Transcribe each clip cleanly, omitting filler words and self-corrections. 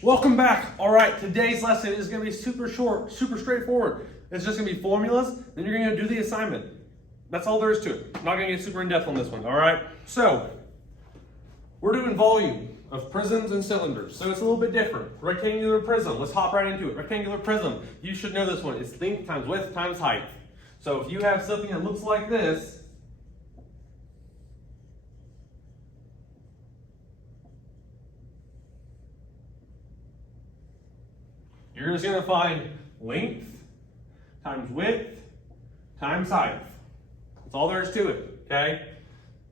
Welcome back. All right, today's lesson is going to be super short, super straightforward. It's just going to be formulas, then you're going to do the assignment. That's all there is to it. I'm not going to get super in-depth on this one, all right? So, we're doing volume of prisms and cylinders, so it's a little bit different. Rectangular prism, let's hop right into it. Rectangular prism, you should know this one. It's length times width times height. So if you have something that looks like this, you're just going to find length times width times height. That's all there is to it, okay?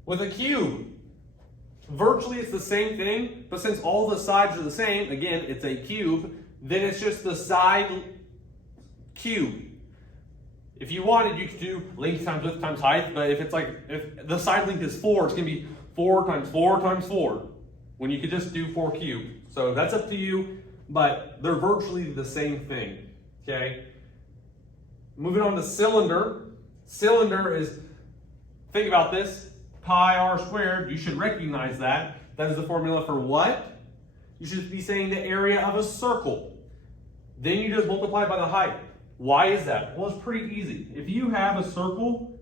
With a cube, virtually it's the same thing, but since all the sides are the same, again, it's a cube, then it's just the side cube. If you wanted, you could do length times width times height, but if the side length is 4, it's going to be 4 times 4 times 4, when you could just do 4 cubed. So that's up to you. But they're virtually the same thing, okay? Moving on to cylinder. Cylinder is, think about this, pi r squared. You should recognize that. That is the formula for what? You should be saying the area of a circle. Then you just multiply by the height. Why is that? Well, it's pretty easy. If you have a circle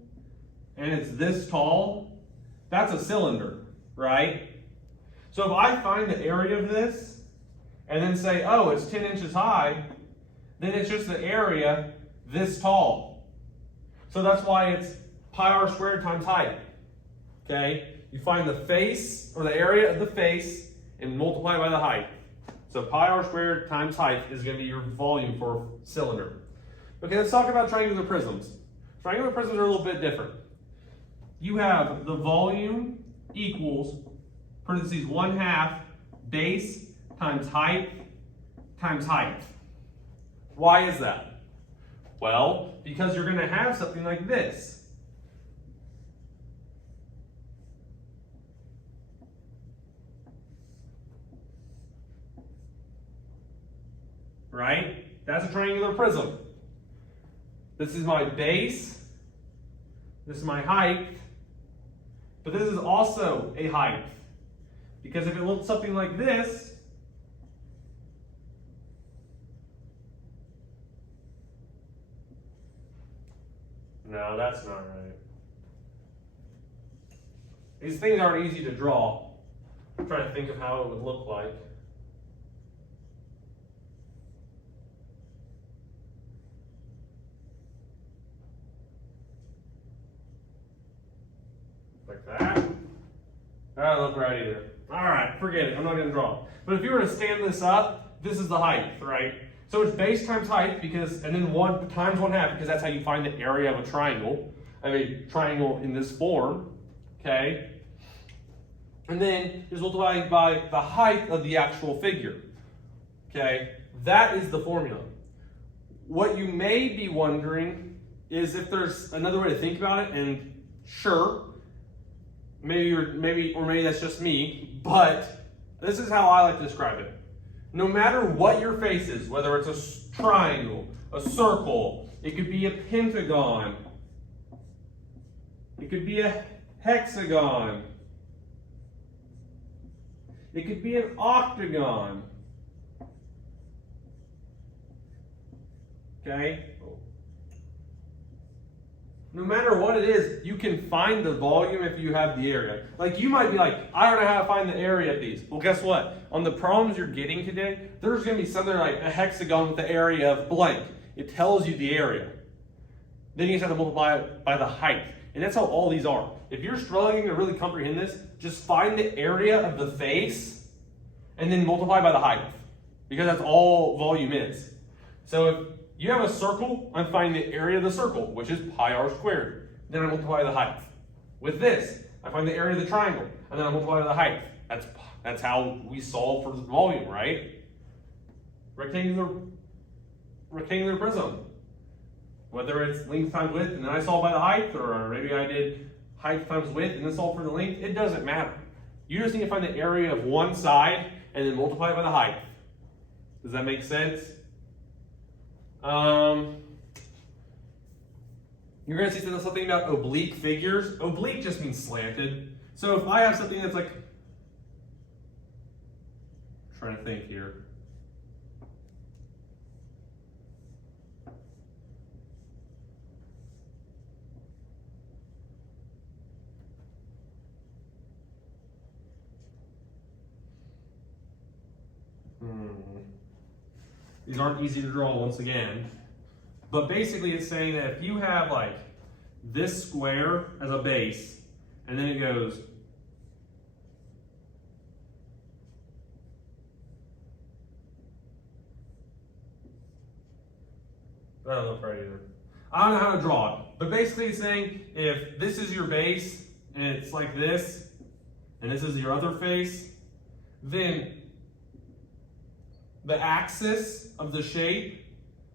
and it's this tall, that's a cylinder, right? So if I find the area of this, and then say, oh, it's 10 inches high, then it's just the area this tall. So that's why it's pi r squared times height, okay? You find the face, or the area of the face, and multiply by the height. So pi r squared times height is going to be your volume for a cylinder. Okay, let's talk about triangular prisms. Triangular prisms are a little bit different. You have the volume equals, parentheses, 1/2 base times height times height. Why is that? Well, because you're going to have something like this. Right? That's a triangular prism. This is my base. This is my height. But this is also a height. Because if it looked something like this, no, that's not right. These things aren't easy to draw. I'm trying to think of how it would look like. Like that. That doesn't look right either. All right, forget it. I'm not going to draw. But if you were to stand this up, this is the height, right? So it's base times height, and then 1 times 1/2, because that's how you find the area of a triangle. I mean, triangle in this form, okay? And then just multiply by the height of the actual figure, okay? That is the formula. What you may be wondering is if there's another way to think about it, and sure, maybe that's just me, but this is how I like to describe it. No matter what your face is, whether it's a triangle, a circle, it could be a pentagon, it could be a hexagon, it could be an octagon, okay? No matter what it is, you can find the volume if you have the area. Like, you might be like, I don't know how to find the area of these. Well, guess what? On the problems you're getting today, there's going to be something like a hexagon with the area of blank. It tells you the area. Then you just have to multiply it by the height. And that's how all these are. If you're struggling to really comprehend this, just find the area of the face and then multiply by the height. Because that's all volume is. So if you have a circle, I'm finding the area of the circle, which is pi r squared. Then I multiply the height. With this, I find the area of the triangle, and then I multiply by the height. That's how we solve for the volume, right? Rectangular prism. Whether it's length times width, and then I solve by the height, or maybe I did height times width, and then solve for the length, it doesn't matter. You just need to find the area of one side, and then multiply by the height. Does that make sense? You're going to see something about oblique figures. Oblique just means slanted. So if I have something that's like, I'm trying to think here. These aren't easy to draw once again. But basically it's saying that if you have like this square as a base, and then it goes I don't know right either. I don't know how to draw it, but basically it's saying if this is your base and it's like this, and this is your other face, then the axis of the shape,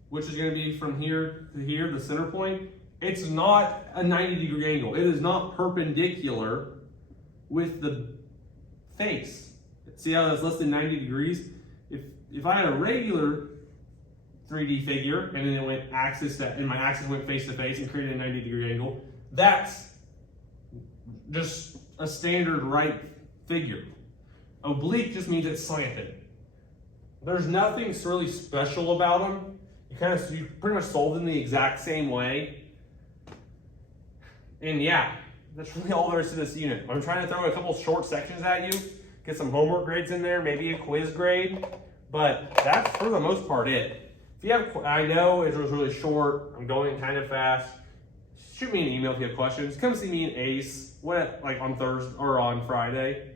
which is going to be from here to here, the center point, it's not a 90-degree angle. It is not perpendicular with the face. See how that's less than 90 degrees? If I had a regular 3D figure and then it went and my axis went face to face and created a 90-degree angle, that's just a standard right figure. Oblique just means it's slanted. There's nothing really special about them. You pretty much solve them the exact same way. And yeah, that's really all there is to this unit. I'm trying to throw a couple short sections at you, get some homework grades in there, maybe a quiz grade, but that's for the most part it. If you have, I know it was really short, I'm going kind of fast. Shoot me an email if you have questions. Come see me in ACE, like on Thursday or on Friday.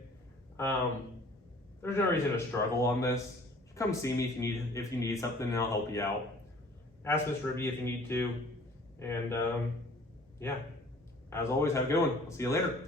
There's no reason to struggle on this. Come see me if you need something, and I'll help you out. Ask Miss Ruby if you need to. And yeah, as always, have a good one. I'll see you later.